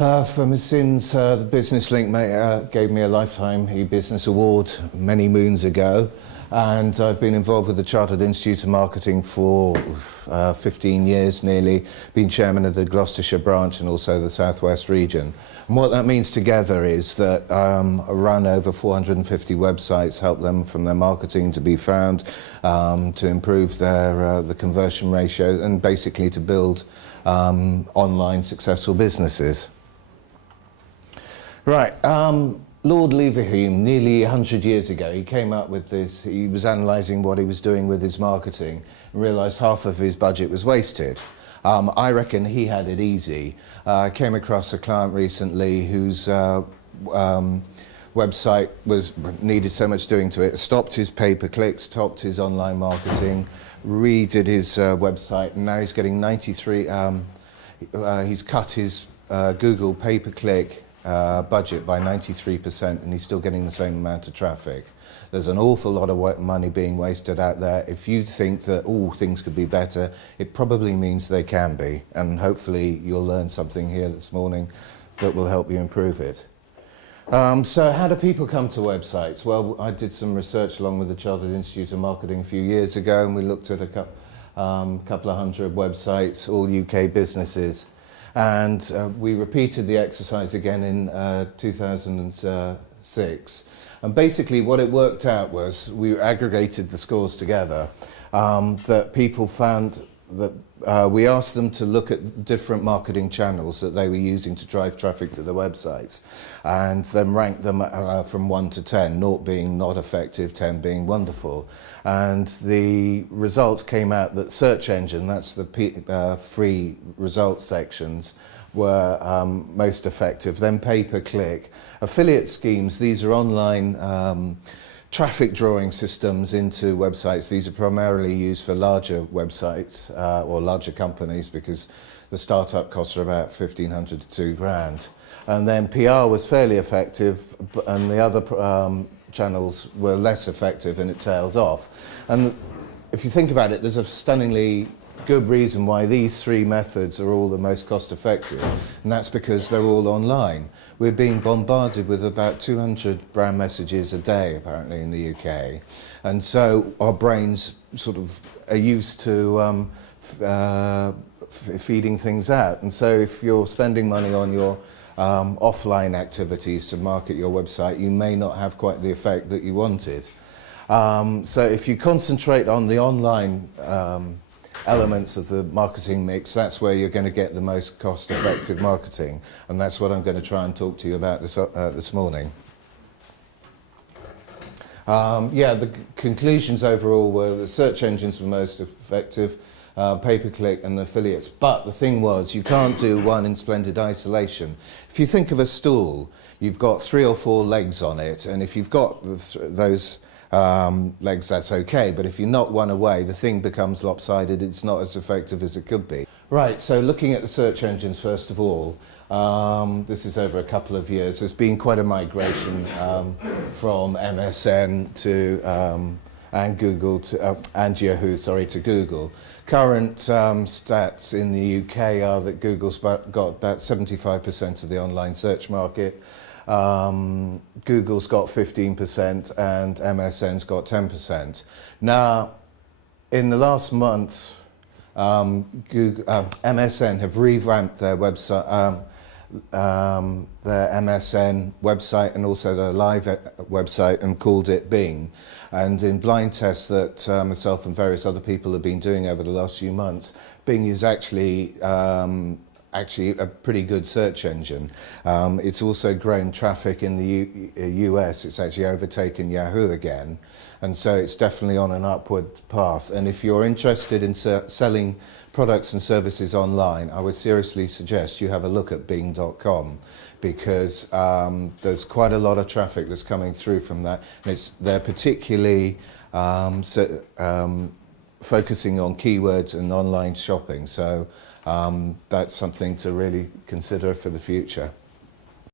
Since the Business Link gave me a Lifetime e-Business Award many moons ago, and I've been involved with the Chartered Institute of Marketing for 15 years nearly, been chairman of the Gloucestershire branch and also the Southwest region. And what that means together is that I run over 450 websites, help them from their marketing to be found, to improve their the conversion ratio, and basically to build online successful businesses. Right, Lord Leverhulme, nearly 100 years ago, he came up with this. He was analysing what he was doing with his marketing and realised half of his budget was wasted. I reckon he had it easy. I came across a client recently whose website needed so much doing to it, stopped his pay-per-click, stopped his online marketing, redid his website, and now he's getting 93, he's cut his Google pay-per-click budget by 93%, and he's still getting the same amount of traffic. There's an awful lot of money being wasted out there. If you think that all things could be better, it probably means they can be, and hopefully you'll learn something here this morning that will help you improve it. So how do people come to websites? Well, I did some research along with the Chartered Institute of Marketing a few years ago, and we looked at a couple of hundred websites, all UK businesses. And we repeated the exercise again in 2006. And basically what it worked out was we aggregated the scores together, that people found that we asked them to look at different marketing channels that they were using to drive traffic to the websites, and then rank them from 1 to 10, 0 being not effective, 10 being wonderful. And the results came out that search engine, that's the free results sections, were most effective. Then pay-per-click. Affiliate schemes, these are online traffic drawing systems into websites. These are primarily used for larger websites or larger companies, because the startup costs are about 1,500 to £2,000. And then PR was fairly effective, and the other channels were less effective, and it tailed off. And if you think about it, there's a stunningly good reason why these three methods are all the most cost effective, and that's because they're all online. We're being bombarded with about 200 brand messages a day apparently in the UK, and so our brains sort of are used to feeding things out. And so if you're spending money on your offline activities to market your website, you may not have quite the effect that you wanted. So if you concentrate on the online elements of the marketing mix, that's where you're going to get the most cost-effective marketing, and that's what I'm going to try and talk to you about this morning. Yeah, the conclusions overall were the search engines were most effective, pay-per-click and affiliates. But the thing was, you can't do one in splendid isolation. If you think of a stool, you've got 3 or 4 legs on it, and if you've got those legs, that's okay, but if you knock one away, the thing becomes lopsided. It's not as effective as it could be. Right, so looking at the search engines first of all, this is over a couple of years. There's been quite a migration from MSN to and Google to and Yahoo, sorry, to Google. Current stats in the UK are that Google's got about 75% of the online search market. Google's got 15% and MSN's got 10%. Now, in the last month, MSN have revamped their website, their MSN website and also their live website, and called it Bing. And in blind tests that myself and various other people have been doing over the last few months, Bing is actually a pretty good search engine. It's also grown traffic in the US. It's actually overtaken Yahoo again, and so it's definitely on an upward path. And if you're interested in selling products and services online, I would seriously suggest you have a look at Bing.com, because there's quite a lot of traffic that's coming through from that, and they're particularly focusing on keywords and online shopping. So that's something to really consider for the future.